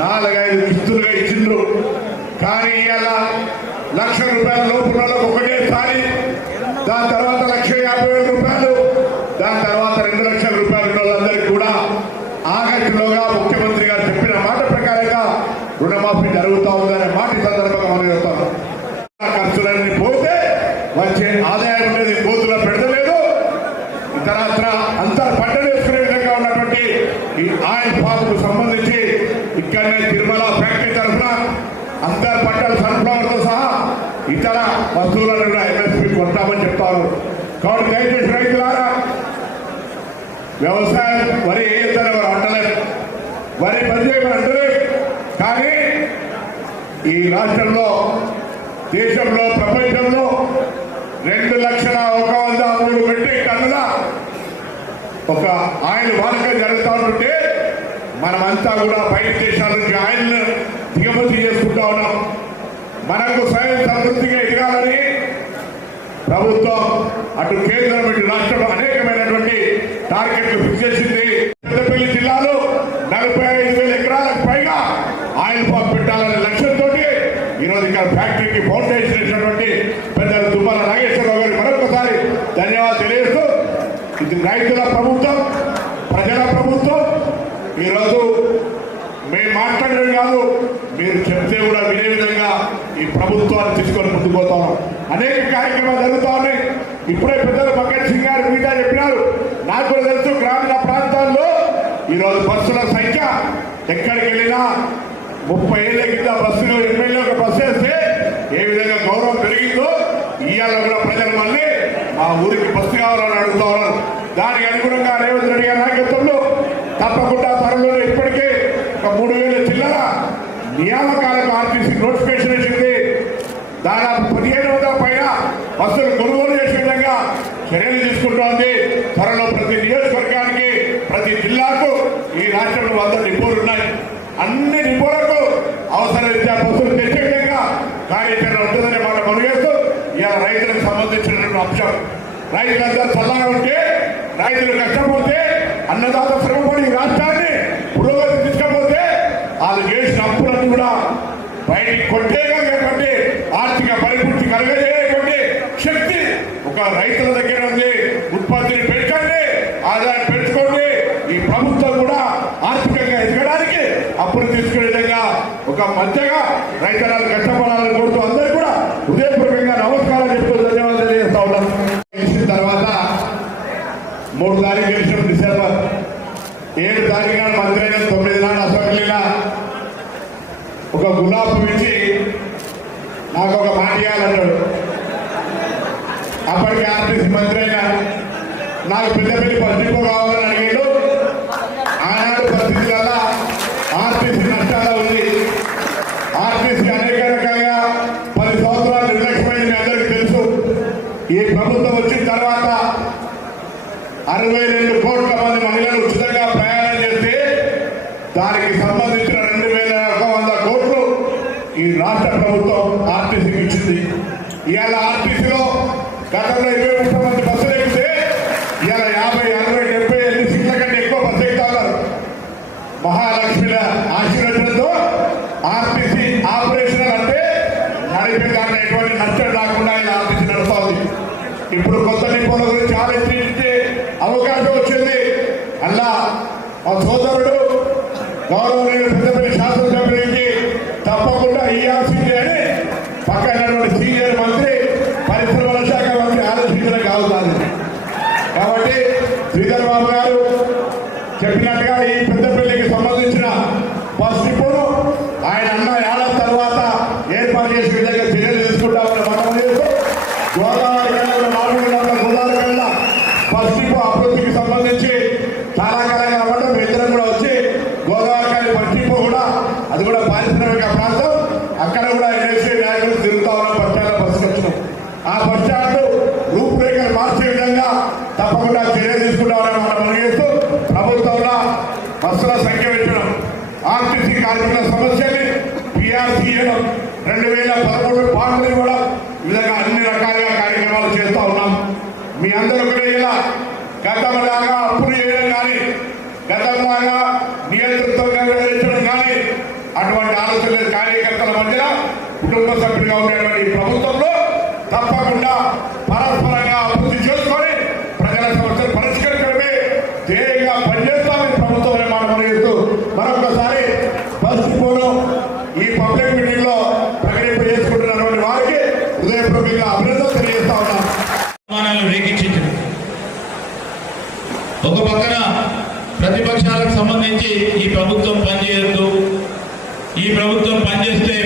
నాలుగైదు దుస్తులుగా ఇచ్చిండ్రు. కానీ ఇలా లక్ష రూపాయల లోపు ఒకటేసారి దాని తర్వాత లక్ష యాభై వేల రూపాయలు దాని తర్వాత రెండు లక్షల రూపాయలు వాళ్ళందరికీ కూడా ఆగస్టులోగా ముఖ్యమంత్రి గారు చెప్పిన మాట ప్రకారంగా రుణమాఫీ జరుగుతూ ఉందనే మాట సందర్భంగా మనం చెప్తాం. ఖర్చులన్నీ పోతే వచ్చే ఆదాయం అనేది కోతుల పెడతలేదు ఇతరత్ర అంతా పంటలు వేసుకునే విధంగా ఉన్నటువంటి ఈ ఆయిల్ పాలకు సంబంధించి ఇక్కడనే తిరుమల ఫ్యాక్టరీ తరఫున అంతర్ పట్టణ సన్ఫ్లవర్తో సహా ఇతర వస్తువులను కూడా ఎంఎస్పీ కొంటామని చెప్తారు. కాబట్టి దయచేసి రైతులారా వ్యవసాయం వరి వేయొద్దని వారు అంటలేదు వరి పనిచేయమని అంటలేదు కానీ ఈ రాష్ట్రంలో దేశంలో ప్రపంచంలో రెండు లక్షల ఒక వంద మూడు ఒక ఆయన వాడకం జరుగుతూ ఉంటుంటే మనమంతా కూడా బయట దేశాల నుంచి ఆయిల్ దిగుమతి చేసుకుంటా ఉన్నాం. మనకు స్వయం సమృద్ధిగా ఎదగాలని ప్రభుత్వం అటు కేంద్రం ఇటు రాష్ట్రం అనేకమైనటువంటి టార్గెట్లు ఫిక్స్ చేసింది. పెద్దపల్లి జిల్లాలో నలభై ఐదు వేల ఎకరాలకు పైగా ఆయిల్ పంప్ పెట్టాలనే లక్ష్యంతో ఈరోజు ఇక్కడ ఫ్యాక్టరీకి ఫౌండేషన్ వేసినటువంటి పెద్దలు తుమ్మల నాగేశ్వరరావు గారికి మరొకసారి ధన్యవాదాలు తెలియజేస్తూ ఇది రైతుల ప్రభుత్వం ఈరోజు మేము మాట్లాడడం కాదు. మీరు చెప్తే కూడా వినే విధంగా ఈ ప్రభుత్వాన్ని తీసుకొని ముందుకు పోతాం అనేక కార్యక్రమాలు జరుగుతూ ఉన్నాయి. ఇప్పుడే పెద్దలు భగత్ సింగ్ గారు మిగతా చెప్పినారు. నాకు కూడా తెలుసు గ్రామీణ ప్రాంతాల్లో ఈరోజు బస్సుల సంఖ్య ఎక్కడికి వెళ్ళినా ముప్పై ఏళ్ళ కింద బస్సులో ఎమ్మెల్యే ఒక బస్సు వేస్తే ఏ విధంగా గౌరవం పెరిగిందో ఇవాళ కూడా ప్రజలు మళ్ళీ మా ఊరికి బస్సు కావాలని అడుగుతా ఉన్నారు. దానికి అనుగుణంగా రేవంత్ రెడ్డి గారి నాయకత్వంలో తప్పకుండా త్వరలో ఇప్పటికే ఒక మూడు వేల చిల్లర నియామకాలకు ఆర్టీసీ నోటిఫికేషన్ ఇచ్చింది దాదాపు పదిహేను వందల పైన బస్సులు కొనుగోలు చేసే విధంగా చర్యలు తీసుకుంటోంది. త్వరలో ప్రతి నియోజకవర్గానికి ప్రతి జిల్లాకు ఈ రాష్ట్రంలో వంద డిపోలు ఉన్నాయి. అన్ని డిపోలకు అవసరమైతే బస్సులు తెచ్చే విధంగా కార్యాచరణ ఉంటుందని మాట కొనుగేస్తూ ఇలా రైతులకు సంబంధించినటువంటి అంశం. రైతులందరూ చల్లగా ఉంటే రైతులు కష్టపడితే అన్నదాత శ్రమపడి ఈ రాష్ట్రాన్ని పురోగతి చేసిన అప్పులన్నీ కూడా బయటికి కొట్టేయగలిగేటువంటి ఆర్థిక పరిపూర్తి కలగజేయటువంటి శక్తి ఒక రైతుల దగ్గర ఉంది. ఉత్పత్తిని పెంచండి ఆదాయం పెంచుకోండి. ఈ ప్రభుత్వం కూడా ఆర్థికంగా ఎదగడానికి అప్పులు తీసుకునే విధంగా ఒక మధ్యగా రైతులను కష్టపడాలని కోరుతూ అందరూ కూడా హృదయపూర్వకంగా నమస్కారం చెప్తూ ధన్యవాదాలు తెలియజేస్తా ఉన్నాం. గెలిచిన తర్వాత మూడు తారీఖు గెలిచిన డిసెంబర్ ఏడు తారీఖు నాడు మంత్రి తొమ్మిది నాడు అసెంబ్లీలో చేయాలన్నాడు అప్పటికి ఆర్టీసీ మంత్రి అయినా నాకు పెద్దపల్లి పత్రిక కావాలని అడిగాడు. ఆనాడు పరిస్థితుల ఆర్టీసీ నష్టాలు ఉంది. ఆర్టీసీ అనేక రకాలుగా పది సంవత్సరాలు నిర్లక్ష్యమైంది అందరికీ తెలుసు. ఈ ప్రభుత్వం వచ్చిన తర్వాత అరవై రెండు కోట్ల మంది మహిళలు ఉచితంగా ప్రయాణం చేస్తే దానికి సంబంధించిన రెండు వేల ఒక వంద కోట్లు ఈ రాష్ట్ర ప్రభుత్వం ఇచ్చింది ఇవాళ ఆర్టీసీలో గతంలో ఇరవై ముప్పై మంది బస్సులు ఎక్కితే ఇవాళ యాభై అరవై డెబ్బై ఎన్ని సీట్ల కంటే ఎక్కువ బస్సు ఎక్కుతా ఉన్నారు మహాలక్ష్మిల ఆశీర్వచనంతో ఆర్టీసీ ఆపరేషనల్ అంటే నడిపే దాంట్లో ఎటువంటి నష్టం రాకుండా ఇలా ఆర్టీసీ నడుస్తా ఉంది. ఇప్పుడు కొత్త నిపుణుల గురించి ఆలోచించే అవకాశం వచ్చింది. అలా మా సోదరుడు గౌరవనీయుడు పెద్ద శాసనసభ్యునికి తప్పకుండా ఇయ్యాల్సిందే అని పక్కన సీనియర్ మంత్రి పరిశ్రమల శాఖ మంత్రి ఆలోచించడం కాబట్టి శ్రీధర్ బాబు గారు చెప్పినట్టుగా ఈ పెద్దపల్లికి సంబంధించిన బస్ డిపోను ఆయన అన్న ఏళ్ళ తర్వాత ఏర్పాటు చేసిన విధంగా చర్యలు తీసుకుంటామని మనం చేస్తూ గోదావరి కన్నా నాలుగు గంటల గోదావరి కన్నా బస్ డిపో అభివృద్ధికి సంబంధించి చాలా కాలంగా అవ్వడం ఇద్దరం కూడా వచ్చి గోదావరి కానీ బస్ డిపో కూడా అది కూడా పారిశ్రామిక ప్రాంతం. అక్కడ కూడా ఎన్ఎస్సీ నాయకులు తిరుగుతా ఉన్న బస్ స్టాండ్ వచ్చినాం ఆ బస్ స్టాండ్ తీసుకుంటామని మనం మునిగిస్తూ ప్రభుత్వంలో బస్సుల సంఖ్య పెట్టడం ఆర్టీసీ కార్మికుల సమస్యని పిఆర్సీ చేయడం రెండు వేల పదమూడు పాటలు ఇవ్వడం విధంగా అన్ని రకాలుగా కార్యక్రమాలు చేస్తూ ఉన్నాం. మీ అందరూ కూడా ఇలా గతంలాగా అప్పులు చేయడం కానీ గతంలాగా నియంత్రితంగా వివరించడం కానీ అటువంటి ఆలోచన లేదు కార్యకర్తల మధ్య కుటుంబ సభ్యులుగా ఉండేటువంటి ప్రభుత్వంలో తప్పకుండా పరస్పరంగా రేకెత్తించింది ఒక పక్కన ప్రతిపక్షాలకు సంబంధించి ఈ ప్రభుత్వం పనిచేయద్దు. ఈ ప్రభుత్వం పనిచేస్తే